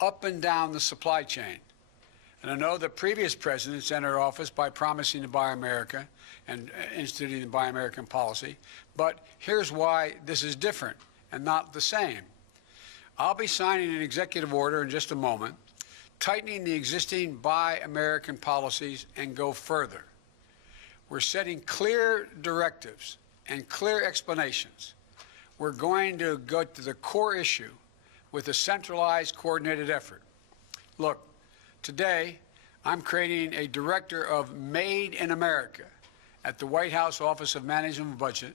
up and down the supply chain. And I know that previous presidents entered office by promising to buy America and instituting the Buy American policy. But here's why this is different and not the same. I'll be signing an executive order in just a moment, tightening the existing Buy American policies and go further. We're setting clear directives and clear explanations. We're going to go to the core issue with a centralized, coordinated effort. Look, today, I'm creating a director of Made in America at the White House Office of Management and Budget,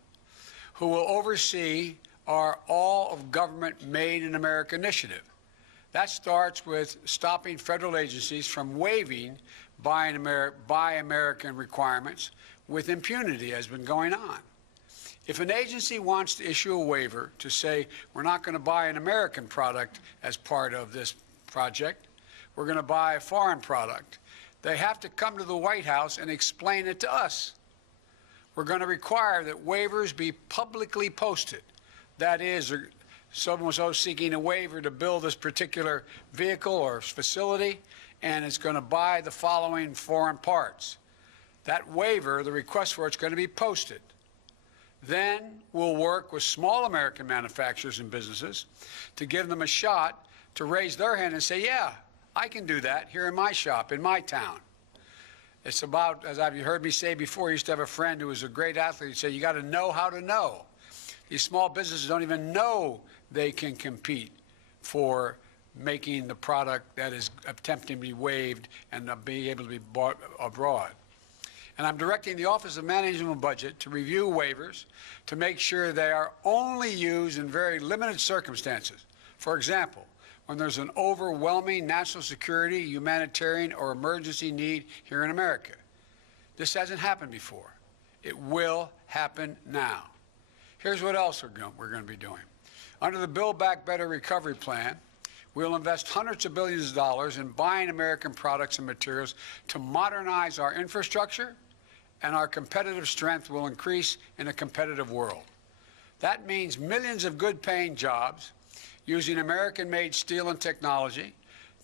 who will oversee our All of Government Made in America initiative. That starts with stopping federal agencies from waiving Buy American requirements with impunity, as has been going on. If an agency wants to issue a waiver to say we're not going to buy an American product as part of this project, we're going to buy a foreign product, they have to come to the White House and explain it to us. We're going to require that waivers be publicly posted. That is, someone was seeking a waiver to build this particular vehicle or facility, and it's going to buy the following foreign parts. That waiver, the request for it's going to be posted. Then we'll work with small American manufacturers and businesses to give them a shot to raise their hand and say, yeah, I can do that here in my shop, in my town. It's about, as you've heard me say before, I used to have a friend who was a great athlete. He'd say, you got to know how to know. These small businesses don't even know they can compete for making the product that is attempting to be waived and be able to be bought abroad. And I'm directing the Office of Management and Budget to review waivers to make sure they are only used in very limited circumstances. For example, when there's an overwhelming national security, humanitarian, or emergency need here in America. This hasn't happened before. It will happen now. Here's what else we're going to be doing. Under the Build Back Better recovery plan, we'll invest hundreds of billions of dollars in buying American products and materials to modernize our infrastructure, and our competitive strength will increase in a competitive world. That means millions of good-paying jobs using American-made steel and technology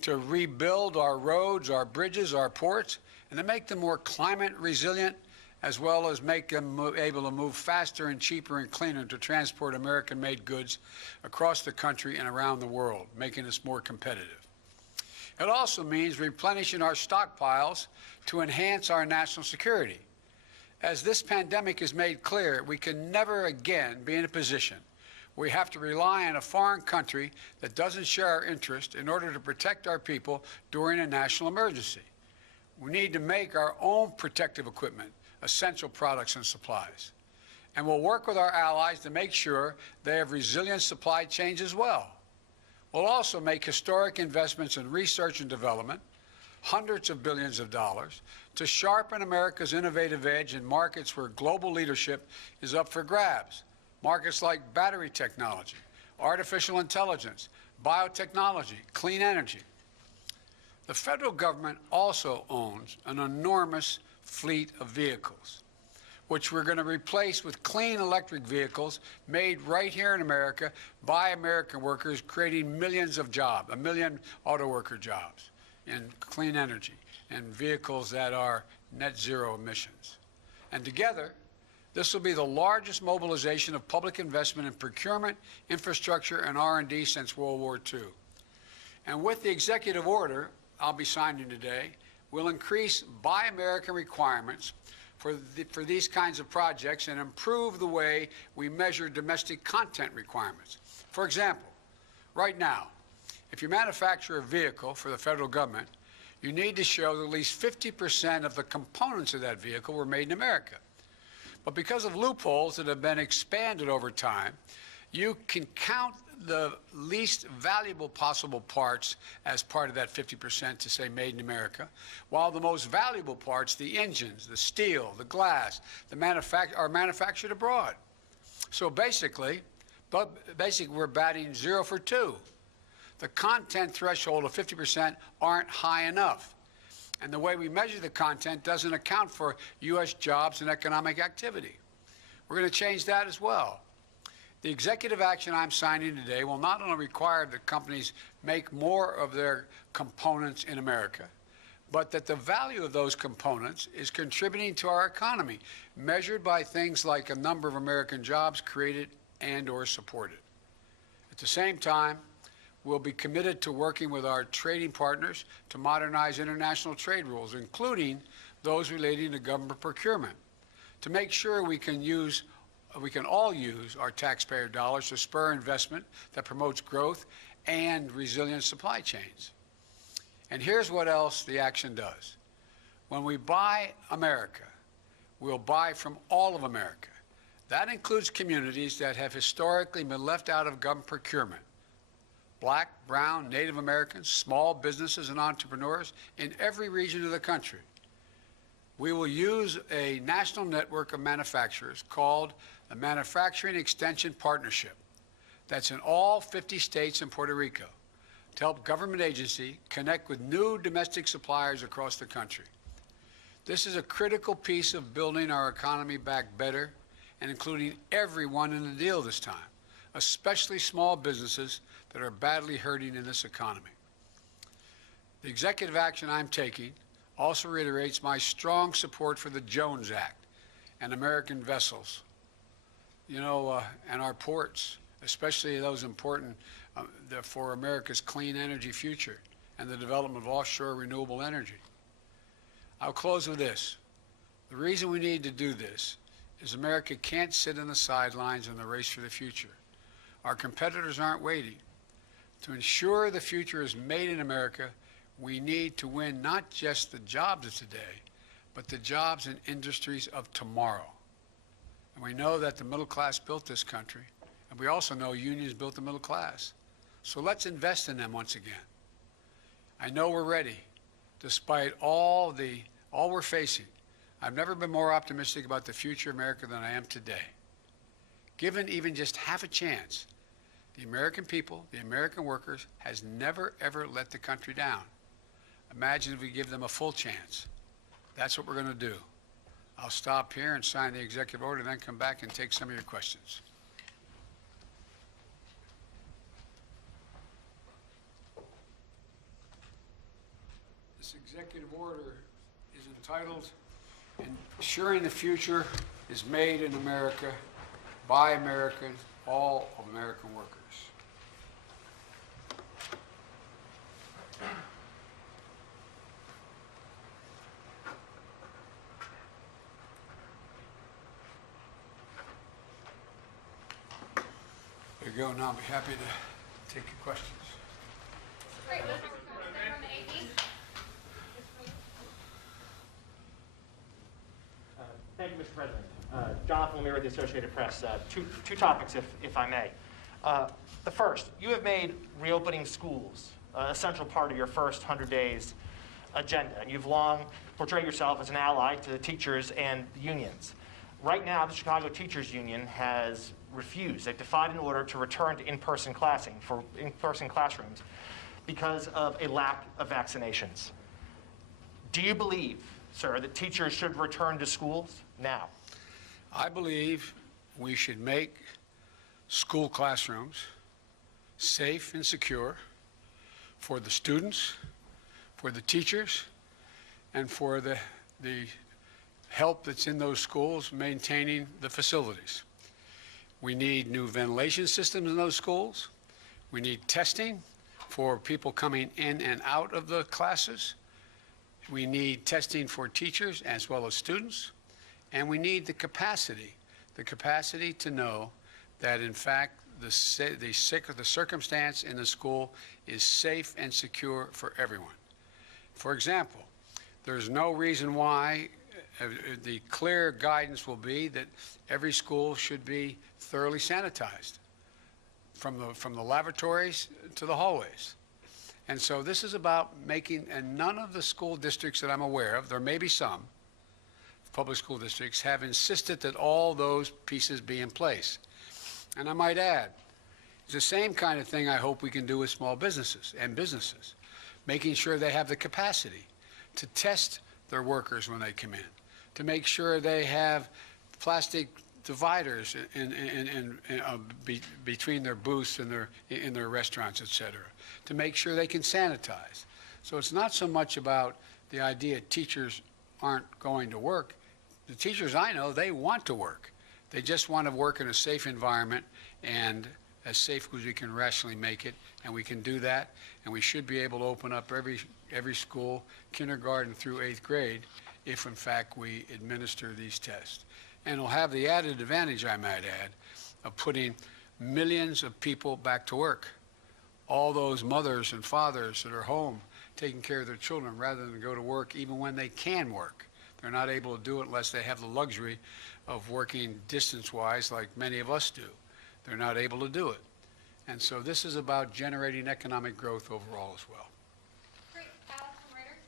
to rebuild our roads, our bridges, our ports, and to make them more climate resilient, as well as make them able to move faster and cheaper and cleaner to transport American-made goods across the country and around the world, making us more competitive. It also means replenishing our stockpiles to enhance our national security. As this pandemic has made clear, we can never again be in a position where we have to rely on a foreign country that doesn't share our interest in order to protect our people during a national emergency. We need to make our own protective equipment, essential products and supplies. And we'll work with our allies to make sure they have resilient supply chains as well. We'll also make historic investments in research and development, hundreds of billions of dollars, to sharpen America's innovative edge in markets where global leadership is up for grabs. Markets like battery technology, artificial intelligence, biotechnology, clean energy. The federal government also owns an enormous fleet of vehicles, which we're going to replace with clean electric vehicles made right here in America by American workers, creating millions of jobs, 1 million auto worker jobs in clean energy and vehicles that are net zero emissions. And together, this will be the largest mobilization of public investment in procurement, infrastructure, and R&D since World War II. And with the executive order I'll be signing today, we'll increase Buy American requirements for these kinds of projects and improve the way we measure domestic content requirements. For example, right now, if you manufacture a vehicle for the federal government, you need to show that at least 50% of the components of that vehicle were made in America. But because of loopholes that have been expanded over time, you can count the least valuable possible parts as part of that 50% to say made in America, while the most valuable parts, the engines, the steel, the glass, are manufactured abroad. So basically, we're batting 0 for 2. The content threshold of 50% aren't high enough. And the way we measure the content doesn't account for U.S. jobs and economic activity. We're going to change that as well. The executive action I'm signing today will not only require that companies make more of their components in America, but that the value of those components is contributing to our economy, measured by things like a number of American jobs created and or supported. At the same time, we'll be committed to working with our trading partners to modernize international trade rules, including those relating to government procurement, to make sure we can all use our taxpayer dollars to spur investment that promotes growth and resilient supply chains. And here's what else the action does. When we buy America, we'll buy from all of America. That includes communities that have historically been left out of government procurement. Black, brown, Native Americans, small businesses and entrepreneurs in every region of the country. We will use a national network of manufacturers called the Manufacturing Extension Partnership that's in all 50 states and Puerto Rico to help government agencies connect with new domestic suppliers across the country. This is a critical piece of building our economy back better and including everyone in the deal this time, especially small businesses that are badly hurting in this economy. The executive action I'm taking also reiterates my strong support for the Jones Act and American vessels, and our ports, especially those important for America's clean energy future and the development of offshore renewable energy. I'll close with this. The reason we need to do this is America can't sit on the sidelines in the race for the future. Our competitors aren't waiting. To ensure the future is made in America, we need to win not just the jobs of today, but the jobs and industries of tomorrow. And we know that the middle class built this country, and we also know unions built the middle class. So let's invest in them once again. I know we're ready, despite all we're facing. I've never been more optimistic about the future of America than I am today. Given even just half a chance, the American people, the American workers, has never, ever let the country down. Imagine if we give them a full chance. That's what we're going to do. I'll stop here and sign the executive order, and then come back and take some of your questions. This executive order is entitled Ensuring the Future is Made in America by Americans, all of American workers. There you go. Now I'll be happy to take your questions. Great. From the AP. Thank you, Mr. President. Jonathan Lemire with the Associated Press. Two topics, if I may. The first, you have made reopening schools a central part of your first 100 days agenda, and you've long portrayed yourself as an ally to the teachers and the unions. Right now, the Chicago Teachers Union has refused. They've defied an order to return to in-person classrooms because of a lack of vaccinations. Do you believe, sir, that teachers should return to schools now? I believe we should make school classrooms safe and secure for the students, for the teachers, and for the help that's in those schools maintaining the facilities. We need new ventilation systems in those schools. We need testing for people coming in and out of the classes. We need testing for teachers as well as students. And we need the capacity to know that, in fact, the circumstance in the school is safe and secure for everyone. For example, there's no reason why the clear guidance will be that every school should be thoroughly sanitized from the lavatories to the hallways. And so this is about making, and none of the school districts that I'm aware of, there may be some, public school districts, have insisted that all those pieces be in place. And I might add, it's the same kind of thing I hope we can do with small businesses and businesses, making sure they have the capacity to test their workers when they come in, to make sure they have plastic dividers between their booths and in their restaurants, et cetera, to make sure they can sanitize. So it's not so much about the idea teachers aren't going to work. The teachers I know, they want to work. They just want to work in a safe environment and as safe as we can rationally make it, and we can do that, and we should be able to open up every school, kindergarten through 8th grade, if in fact we administer these tests. And it'll have the added advantage, I might add, of putting millions of people back to work. All those mothers and fathers that are home taking care of their children rather than go to work even when they can work. They're not able to do it unless they have the luxury of working distance-wise like many of us do. They're not able to do it. And so this is about generating economic growth overall as well. Great. Alex from Reuters.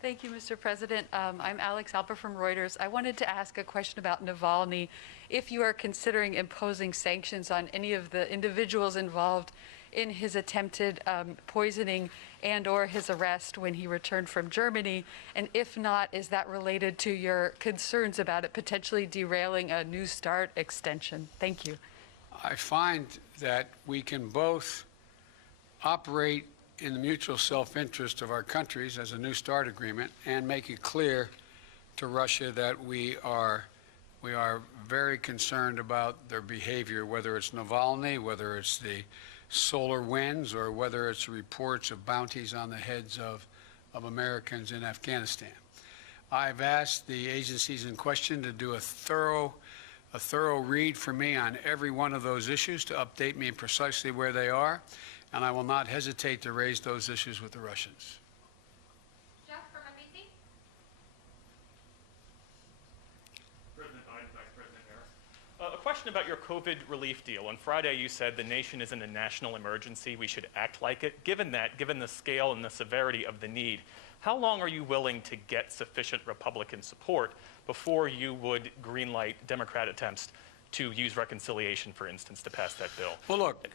Thank you, Mr. President. I'm Alex Alper from Reuters. I wanted to ask a question about Navalny. If you are considering imposing sanctions on any of the individuals involved in his attempted poisoning and/or his arrest when he returned from Germany, and if not, is that related to your concerns about it potentially derailing a New START extension? Thank you. I find that we can both operate in the mutual self-interest of our countries as a New START agreement and make it clear to Russia that we are very concerned about their behavior, whether it's Navalny, whether it's the solar winds, or whether it's reports of bounties on the heads of Americans in Afghanistan. I've asked the agencies in question to do a thorough read for me on every one of those issues to update me precisely where they are, and I will not hesitate to raise those issues with the Russians. Jeff from NBC. President Biden, Vice President Harris. A question about your COVID relief deal. On Friday, you said the nation is in a national emergency. We should act like it. Given the scale and the severity of the need, how long are you willing to get sufficient Republican support before you would greenlight Democrat attempts to use reconciliation, for instance, to pass that bill? Well, look,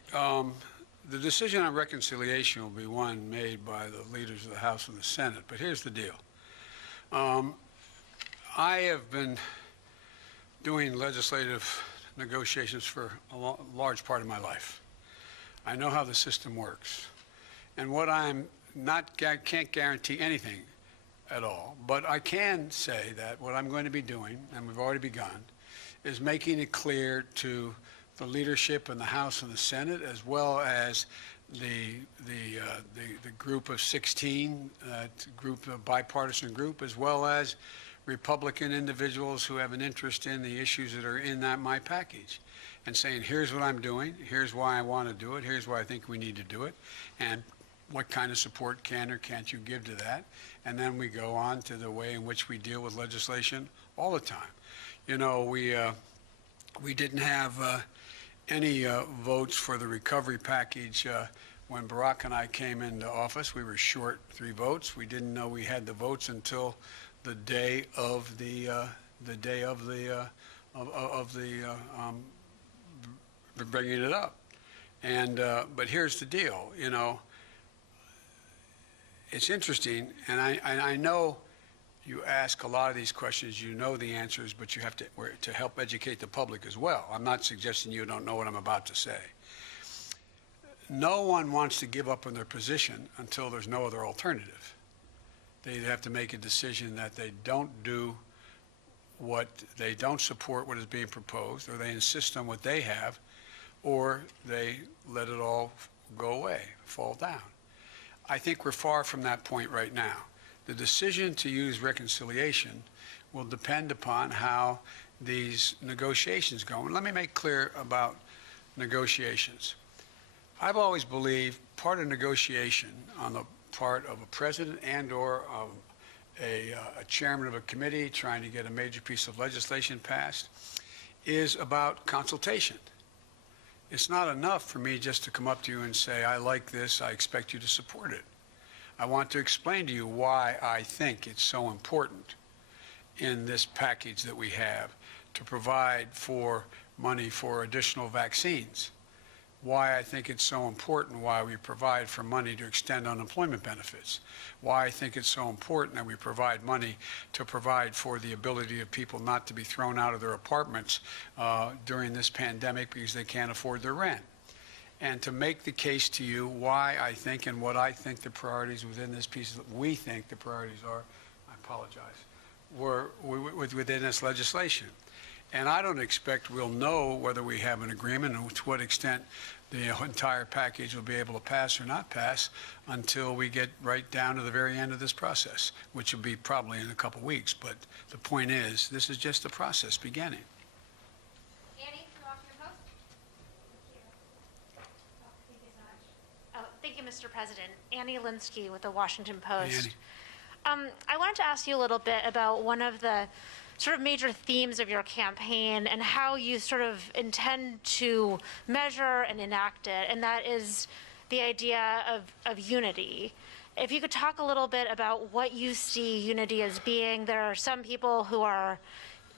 the decision on reconciliation will be one made by the leaders of the House and the Senate. But here's the deal. I have been doing legislative negotiations for a large part of my life. I know how the system works. And what can't guarantee anything at all, but I can say that what I'm going to be doing, and we've already begun, is making it clear to the leadership in the House and the Senate, as well as the group of 16, bipartisan group, as well as Republican individuals who have an interest in the issues that are in my package, and saying, here's what I'm doing, here's why I want to do it, here's why I think we need to do it, and what kind of support can or can't you give to that? And then we go on to the way in which we deal with legislation all the time. You know, we didn't have any votes for the recovery package when Barack and I came into office. We were short 3 votes. We didn't know we had the votes until the day of bringing it up. And but here's the deal. You know, it's interesting, and I know you ask a lot of these questions, you know the answers, but you have to help educate the public as well. I'm not suggesting you don't know what I'm about to say. No one wants to give up on their position until there's no other alternative. They have to make a decision that they don't support what is being proposed, or they insist on what they have, or they let it all go away, fall down. I think we're far from that point right now. The decision to use reconciliation will depend upon how these negotiations go. And let me make clear about negotiations. I've always believed part of negotiation on the part of a president and/or a chairman of a committee trying to get a major piece of legislation passed is about consultation. It's not enough for me just to come up to you and say, I like this, I expect you to support it. I want to explain to you why I think it's so important in this package that we have to provide for money for additional vaccines. why I think it's so important why we provide for money to extend unemployment benefits, why I think it's so important that we provide money to provide for the ability of people not to be thrown out of their apartments during this pandemic because they can't afford their rent. And to make the case to you why I think and what I think the priorities within this piece, we think the priorities are, I apologize, were within this legislation. And I don't expect we'll know whether we have an agreement and to what extent the entire package will be able to pass or not pass until we get right down to the very end of this process, which will be probably in a couple weeks. But the point is, this is just the process beginning. Annie from the Washington Post. Thank you, Mr. President. Annie Linsky with the Washington Post. Annie. I wanted to ask you a little bit about one of the sort of major themes of your campaign and how you sort of intend to measure and enact it, and that is the idea of unity. If you could talk a little bit about what you see unity as being. There are some people who are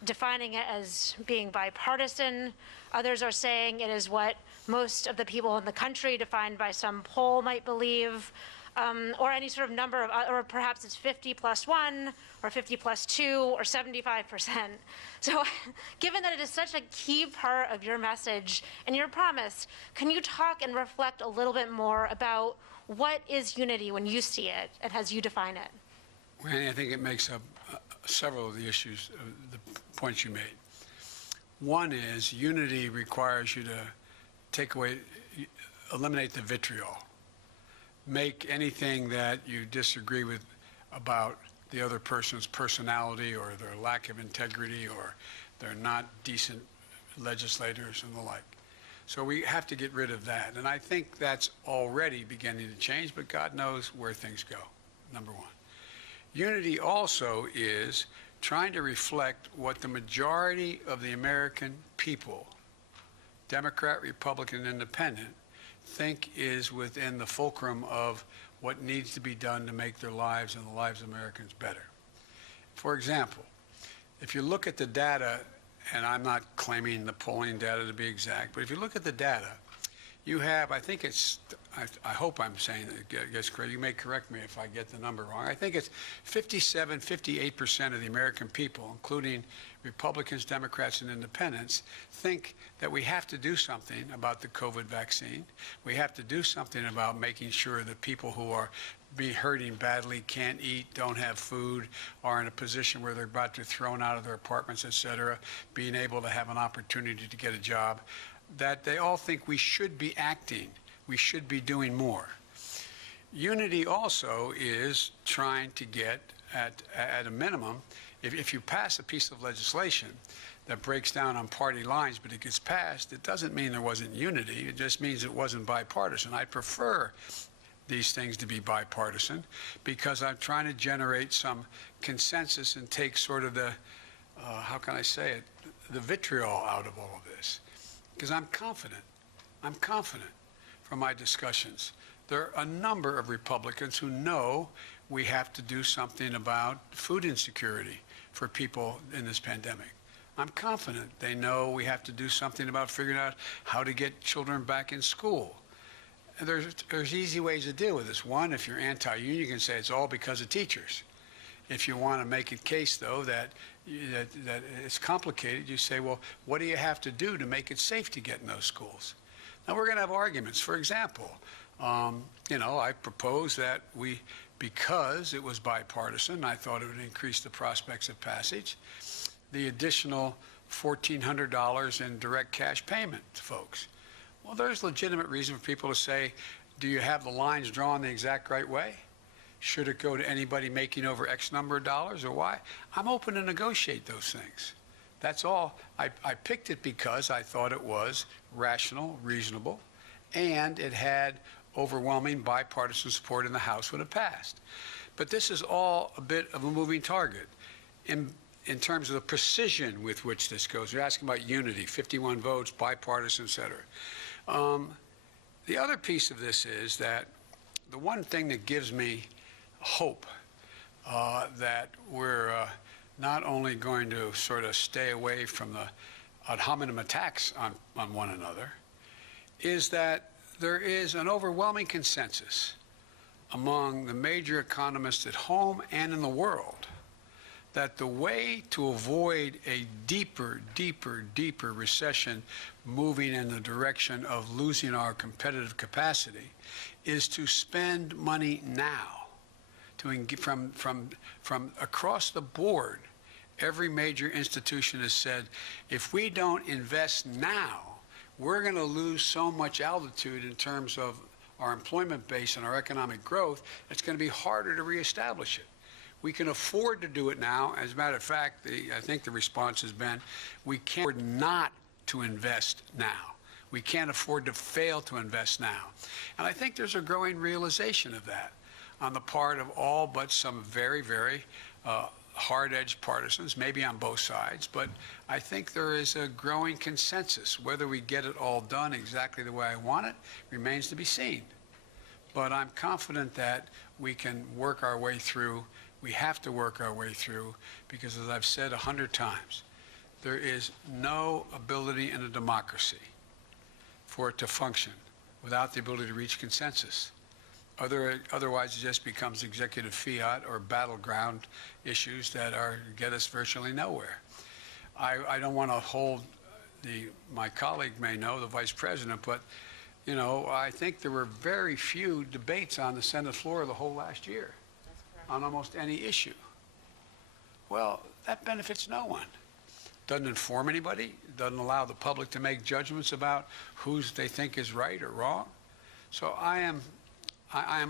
defining it as being bipartisan. Others are saying it is what most of the people in the country, defined by some poll, might believe. Or any sort of number of, or perhaps it's 50 plus 1, or 50 plus 2, or 75%. So given that it is such a key part of your message and your promise, can you talk and reflect a little bit more about what is unity when you see it and as you define it? Well, Annie, I think it makes up several of the issues, the points you made. One is unity requires you to eliminate the vitriol. Make anything that you disagree with about the other person's personality or their lack of integrity or they're not decent legislators and the like. So we have to get rid of that. And I think that's already beginning to change, but God knows where things go, number one. Unity also is trying to reflect what the majority of the American people, Democrat, Republican, Independent, think is within the fulcrum of what needs to be done to make their lives and the lives of Americans better. For example, if you look at the data, and I'm not claiming the polling data to be exact, but if you look at the data, you have, I think it's, I hope I'm saying it gets correct. You may correct me if I get the number wrong. I think it's 57, 58% of the American people, including Republicans, Democrats, and Independents, think that we have to do something about the COVID vaccine. We have to do something about making sure that people who are hurting badly, can't eat, don't have food, are in a position where they're about to be thrown out of their apartments, et cetera, being able to have an opportunity to get a job, that they all think we should be acting. We should be doing more. Unity also is trying to get, at a minimum, if you pass a piece of legislation that breaks down on party lines, but it gets passed, it doesn't mean there wasn't unity. It just means it wasn't bipartisan. I prefer these things to be bipartisan because I'm trying to generate some consensus and take sort of the, how can I say it, the vitriol out of all of this. Because I'm confident from my discussions. There are a number of Republicans who know we have to do something about food insecurity for people in this pandemic. I'm confident they know we have to do something about figuring out how to get children back in school. And there's easy ways to deal with this. One, if you're anti-union, you can say it's all because of teachers. If you want to make a case, though, that it's complicated, you say, well, what do you have to do to make it safe to get in those schools? Now, we're going to have arguments. For example, I propose that because it was bipartisan, I thought it would increase the prospects of passage, the additional $1,400 in direct cash payment to folks. Well, there's legitimate reason for people to say, do you have the lines drawn the exact right way? Should it go to anybody making over X number of dollars or why? I'm open to negotiate those things. That's all. I picked it because I thought it was rational, reasonable, and it had overwhelming bipartisan support in the House when it passed. But this is all a bit of a moving target in terms of the precision with which this goes. You're asking about unity, 51 votes, bipartisan, et cetera. The other piece of this is that the one thing that gives me hope that we're not only going to sort of stay away from the ad hominem attacks on one another is that there is an overwhelming consensus among the major economists at home and in the world that the way to avoid a deeper recession moving in the direction of losing our competitive capacity is to spend money now. From across the board, every major institution has said, if we don't invest now, we're going to lose so much altitude in terms of our employment base and our economic growth, it's going to be harder to reestablish it. We can afford to do it now. As a matter of fact, I think the response has been, we can't afford not to invest now. We can't afford to fail to invest now. And I think there's a growing realization of that on the part of all but some very hard-edged partisans, maybe on both sides, but I think there is a growing consensus. Whether we get it all done exactly the way I want it remains to be seen. But I'm confident that we can work our way through. We have to work our way through because, as I've said 100 times, there is no ability in a democracy for it to function without the ability to reach consensus. Otherwise, it just becomes executive fiat or battleground issues that get us virtually nowhere. I don't want to hold my colleague may know, the vice president, but I think there were very few debates on the Senate floor the whole last year on almost any issue. Well, that benefits no one. Doesn't inform anybody, doesn't allow the public to make judgments about who they think is right or wrong. So I am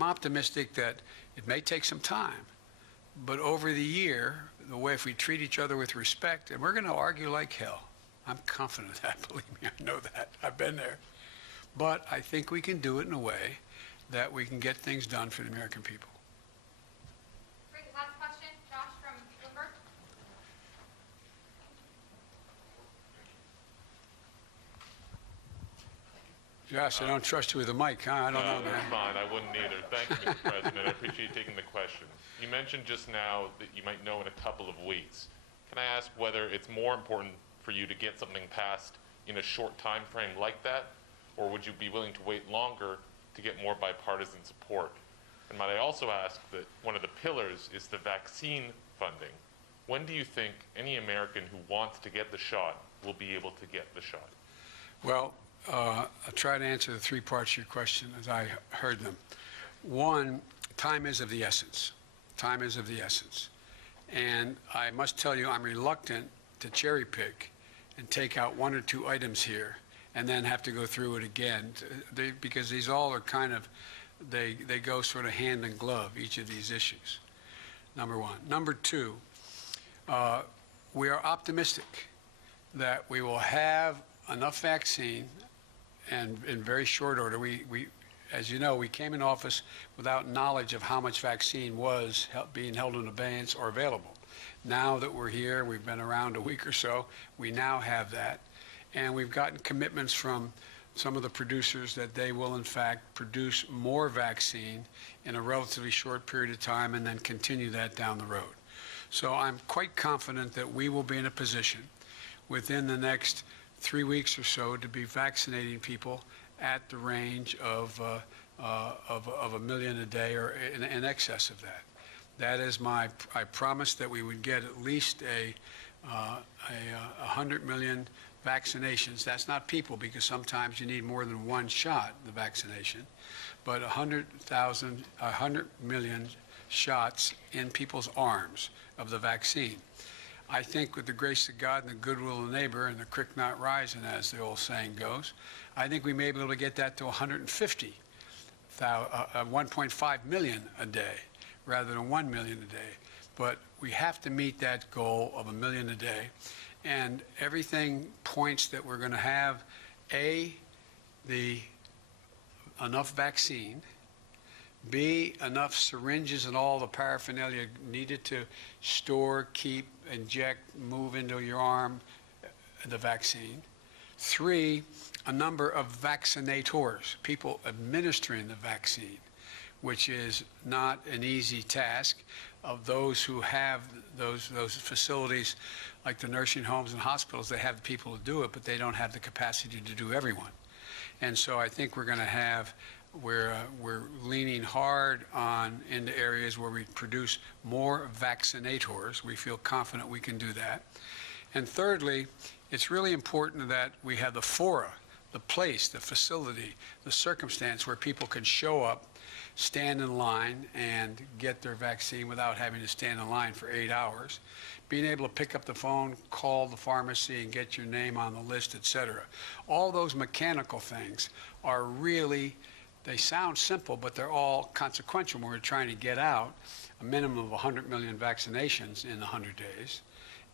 optimistic that it may take some time, but over the year, the way if we treat each other with respect, and we're going to argue like hell. I'm confident of that, believe me, I know that. I've been there. But I think we can do it in a way that we can get things done for the American people. Great. Last question, Josh from Bloomberg. Josh, I don't trust you with the mic, huh? I don't know, man. That's fine. I wouldn't either. Thank you, Mr. President. I appreciate you taking the question. You mentioned just now that you might know in a couple of weeks. Can I ask whether it's more important for you to get something passed in a short time frame like that, or would you be willing to wait longer to get more bipartisan support? And might I also ask that one of the pillars is the vaccine funding. When do you think any American who wants to get the shot will be able to get the shot? Well, I'll try to answer the three parts of your question as I heard them. One, time is of the essence. Time is of the essence. And I must tell you, I'm reluctant to cherry pick and take out one or two items here and then have to go through it again, because these all are kind of, they go sort of hand in glove, each of these issues, number one. Number two, we are optimistic that we will have enough vaccine, and in very short order. As you know, we came in office without knowledge of how much vaccine was being held in abeyance or available. Now that we're here, we've been around a week or so, we now have that. And we've gotten commitments from some of the producers that they will, in fact, produce more vaccine in a relatively short period of time and then continue that down the road. So I'm quite confident that we will be in a position within the next 3 weeks or so to be vaccinating people at the range of 1 million a day or in excess of that. That is I promised that we would get at least 100 million vaccinations. That's not people, because sometimes you need more than one shot, the vaccination, but 100 million shots in people's arms of the vaccine. I think with the grace of God and the goodwill of the neighbor and the creek not rising, as the old saying goes, I think we may be able to get that to 1.5 million a day rather than 1 million a day. But we have to meet that goal of 1 million a day. And everything points that we're going to have, enough vaccine, B, enough syringes and all the paraphernalia needed to store, keep, inject, move into your arm the vaccine. 3, a number of vaccinators, people administering the vaccine, which is not an easy task. Of those who have those facilities, like the nursing homes and hospitals, they have the people to do it, but they don't have the capacity to do everyone. And so I think we're going to have, we're leaning hard on into areas where we produce more vaccinators. We feel confident we can do that. And thirdly, it's really important that we have the fora, the place, the facility, the circumstance where people can show up, stand in line, and get their vaccine without having to stand in line for 8 hours. Being able to pick up the phone, call the pharmacy, and get your name on the list, et cetera. All those mechanical things are really, they sound simple, but they're all consequential when we're trying to get out a minimum of 100 million vaccinations in 100 days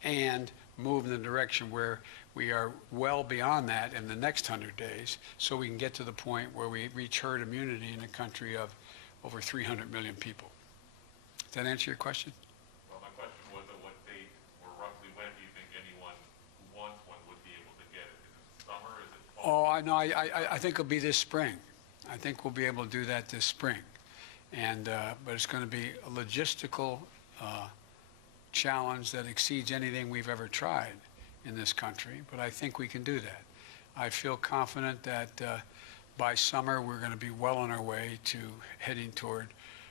and move in the direction where we are well beyond that in the next 100 days, so we can get to the point where we reach herd immunity in a country of over 300 million people. Does that answer your question? Well, my question was at what date or roughly when do you think anyone who wants one would be able to get it? Is it summer? Is it fall? Oh, I know. I think it'll be this spring. I think we'll be able to do that this spring. And, but it's going to be a logistical challenge that exceeds anything we've ever tried in this country, but I think we can do that. I feel confident that by summer we're going to be well on our way to heading toward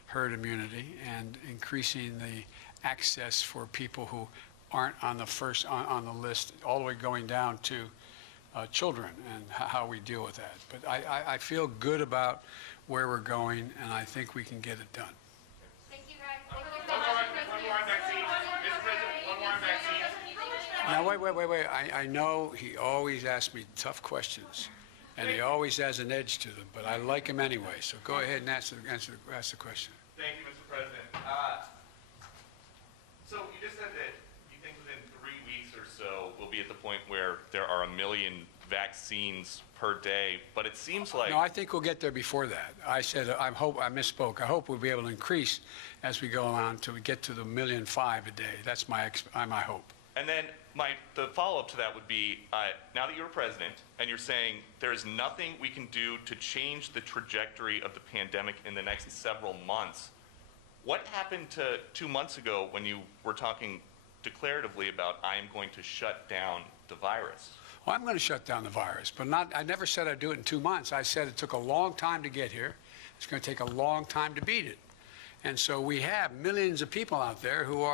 herd immunity and increasing the access for people who aren't on the first on the list, all the way going down to children and how we deal with that. But I feel good about where we're going, and I think we can get it done. Thank you, guys. One more on vaccines. Mr. President, one more on vaccines. Now, wait. I know he always asks me tough questions, and he always has an edge to them, but I like him anyway. So go ahead and ask the question. Thank you, Mr. President. So you just said that you think within 3 weeks or so we'll be at the point where there are 1 million vaccines per day, but it seems like... No, I think we'll get there before that. I said, I misspoke. I hope we'll be able to increase as we go on till we get to the 1.5 million a day. That's my hope. And then the follow-up to that would be, now that you're president and you're saying there's nothing we can do to change the trajectory of the pandemic in the next several months, what happened to 2 months ago when you were talking declaratively about I am going to shut down the virus? Well, I'm going to shut down the virus, but I never said I'd do it in 2 months. I said it took a long time to get here. It's going to take a long time to beat it. And so we have millions of people out there who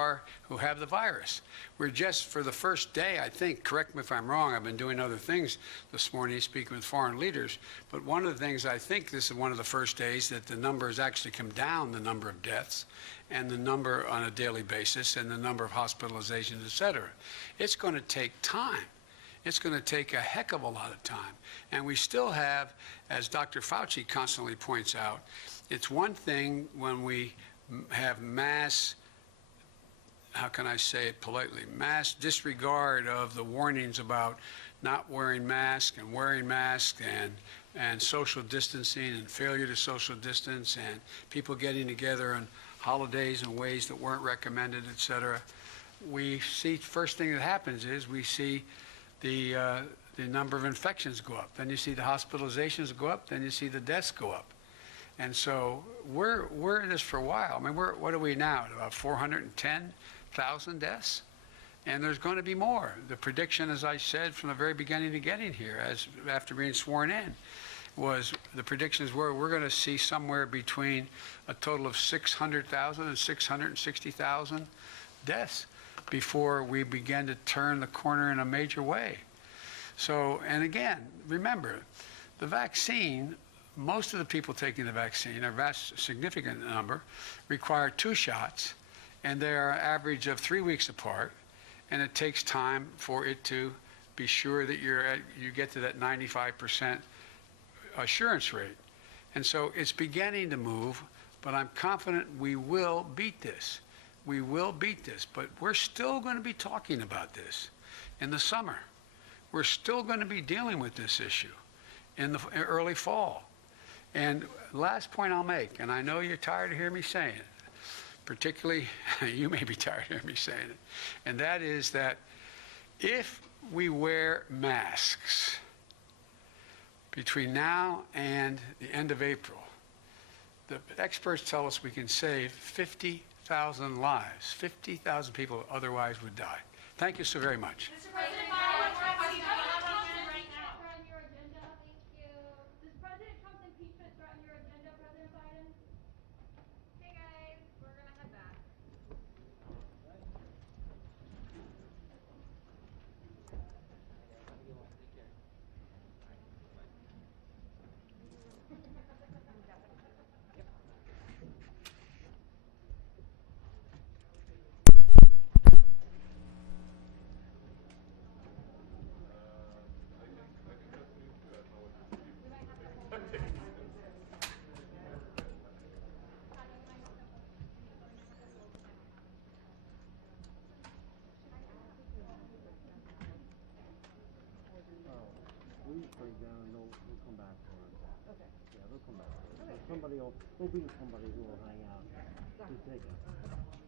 have the virus. We're just, for the first day, I think, correct me if I'm wrong, I've been doing other things this morning, speaking with foreign leaders, but one of the things I think this is one of the first days that the number has actually come down, the number of deaths and the number on a daily basis and the number of hospitalizations, et cetera. It's going to take time. It's going to take a heck of a lot of time. And we still have, as Dr. Fauci constantly points out, it's one thing when we have mass, how can I say it politely, mass disregard of the warnings about not wearing masks and social distancing and failure to social distance and people getting together on holidays in ways that weren't recommended, et cetera. We see, first thing that happens is we see the number of infections go up. Then you see the hospitalizations go up. Then you see the deaths go up. And so we're in this for a while. I mean, what are we now? About 410,000 deaths? And there's going to be more. The prediction, as I said from the very beginning of getting here, after being sworn in, was the predictions were we're going to see somewhere between a total of 600,000 and 660,000 deaths before we begin to turn the corner in a major way. So, and again, remember, the vaccine, most of the people taking the vaccine, a vast, significant number, require 2 shots, and they are an average of 3 weeks apart, and it takes time for it to be sure that you get to that 95% assurance rate. And so it's beginning to move, but I'm confident we will beat this. We will beat this, but we're still going to be talking about this in the summer. We're still going to be dealing with this issue in the early fall. And last point I'll make, and I know you're tired of hearing me saying it, particularly you may be tired of hearing me saying it, and that is that if we wear masks between now and the end of April, the experts tell us we can save 50,000 lives. 50,000 people otherwise would die. Thank you so very much. Mr. President, on your agenda. Thank you. break down, they'll come back for it. Okay. Yeah, they'll come back for it. Somebody will, there'll be somebody who will hang out to take it.